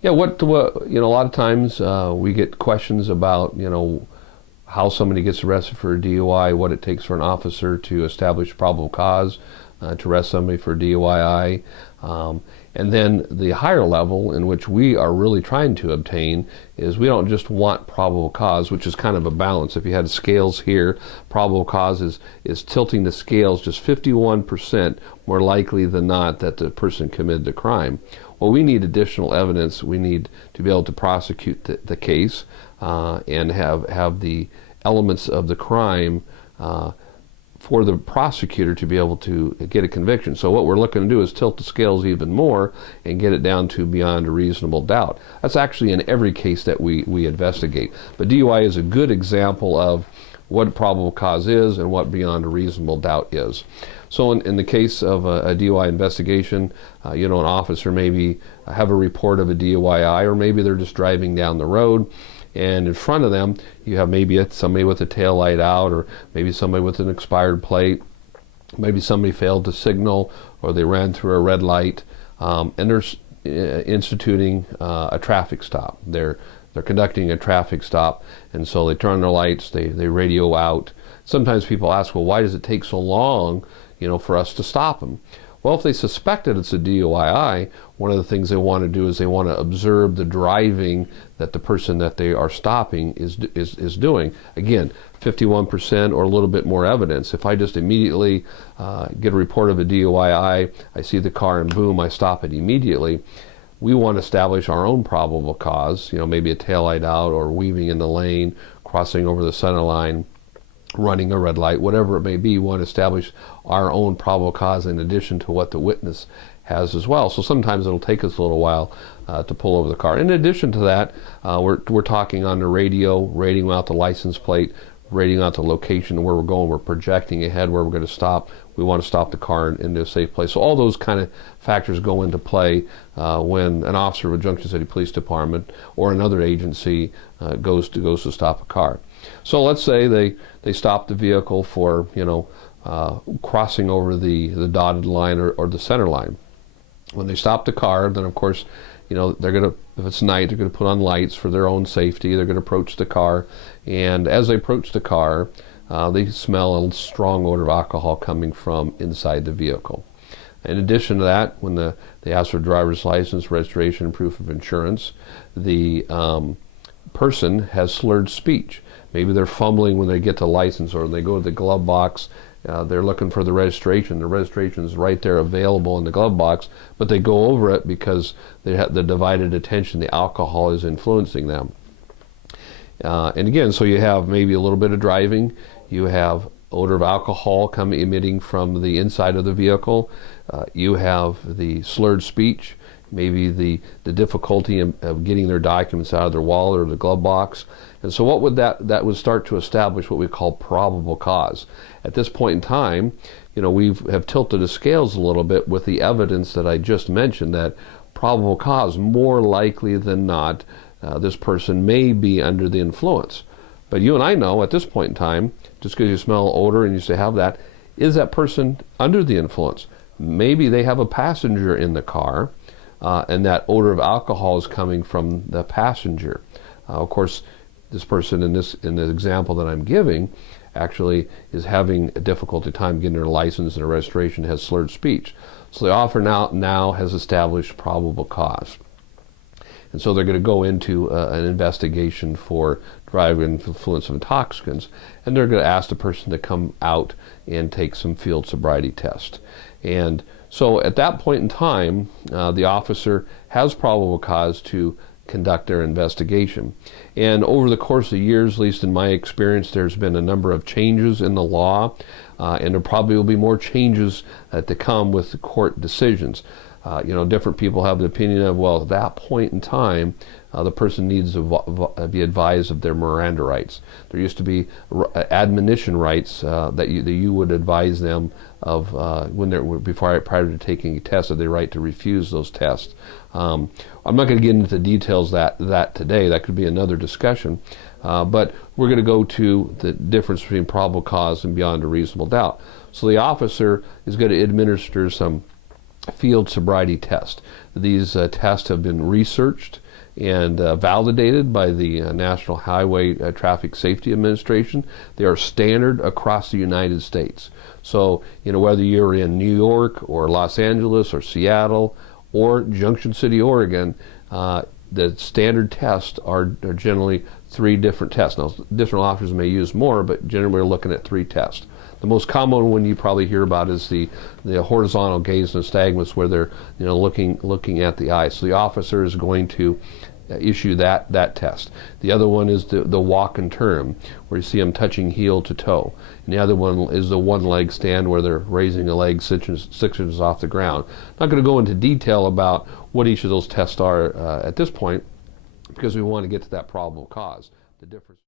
Yeah, what a lot of times we get questions about, how somebody gets arrested for a DUI, what it takes for an officer to establish probable cause to arrest somebody for DUI. And then the higher level in which we are really trying to obtain is we don't just want probable cause, which is kind of a balance. If you had scales here, probable cause is tilting the scales just 51% more likely than not that the person committed the crime. Well, we need additional evidence. We need to be able to prosecute the case and have the elements of the crime for the prosecutor to be able to get a conviction. So what we're looking to do is tilt the scales even more and get it down to beyond a reasonable doubt. That's actually in every case that we investigate. But DUI is a good example of what probable cause is and what beyond a reasonable doubt is. So in the case of a DUI investigation, an officer maybe have a report of a DUI, or maybe they're just driving down the road, and in front of them you have maybe somebody with a tail light out, or maybe somebody with an expired plate, maybe somebody failed to signal, or they ran through a red light, and they're instituting a traffic stop. They're conducting a traffic stop, and so they turn on their lights, they radio out. Sometimes people ask, well, why does it take so long, for us to stop them? Well, if they suspect that it's a DUI, one of the things they want to do is they want to observe the driving that the person that they are stopping is doing. Again, 51% or a little bit more evidence. If I just immediately get a report of a DUI, I see the car and boom, I stop it immediately. We want to establish our own probable cause, maybe a taillight out or weaving in the lane, crossing over the center line, running a red light, whatever it may be. We want to establish our own probable cause in addition to what the witness has as well. So sometimes it'll take us a little while to pull over the car. In addition to that, we're talking on the radio, rating out the license plate, rating out the location where we're going. We're projecting ahead where we're going to stop. We want to stop the car into a safe place. So all those kind of factors go into play when an officer of a Junction City Police Department or another agency goes to stop a car. So let's say they stop the vehicle for crossing over the dotted line or the center line. When they stop the car, then of course, they're going to, if it's night, they're going to put on lights for their own safety. They're going to approach the car, and as they approach the car, they smell a strong odor of alcohol coming from inside the vehicle. In addition to that, when they ask for driver's license, registration, and proof of insurance, the person has slurred speech. Maybe they're fumbling when they get the license, or they go to the glove box. They're looking for the registration. The registration is right there available in the glove box, but they go over it because they have the divided attention. The alcohol is influencing them. And again, so you have maybe a little bit of driving. You have odor of alcohol emitting from the inside of the vehicle. You have the slurred speech, maybe the difficulty of getting their documents out of their wallet or the glove box. And so what would that would start to establish what we call probable cause. At this point in time, we have tilted the scales a little bit with the evidence that I just mentioned, that probable cause, more likely than not, this person may be under the influence. But you and I know at this point in time, just because you smell odor and you say have that, is that person under the influence? Maybe they have a passenger in the car, and that odor of alcohol is coming from the passenger. Of course, this person in the example that I'm giving actually is having a difficulty time getting their license and their registration, has slurred speech. So the officer now has established probable cause. And so they're going to go into an investigation for driving influence of intoxicants, and they're going to ask the person to come out and take some field sobriety test. And so at that point in time, the officer has probable cause to conduct their investigation. And over the course of years, at least in my experience, there's been a number of changes in the law, and there probably will be more changes to come with the court decisions. Different people have the opinion of, well, at that point in time, the person needs to be advised of their Miranda rights. There used to be admonition rights that you would advise them of prior to taking a test, of their right to refuse those tests. I'm not going to get into the details that today. That could be another discussion. But we're going to go to the difference between probable cause and beyond a reasonable doubt. So the officer is going to administer some field sobriety test. These tests have been researched and validated by the National Highway Traffic Safety Administration. They are standard across the United States. So, whether you're in New York or Los Angeles or Seattle or Junction City, Oregon, the standard tests are generally 3 different tests. Now, different officers may use more, but generally we're looking at 3 tests. The most common one you probably hear about is the horizontal gaze nystagmus, where they're looking at the eye. So the officer is going to issue that test. The other one is the walk and turn, where you see them touching heel to toe. And the other one is the one leg stand, where they're raising a leg 6 inches off the ground. Not going to go into detail about what each of those tests are at this point, because we want to get to that probable cause. The difference.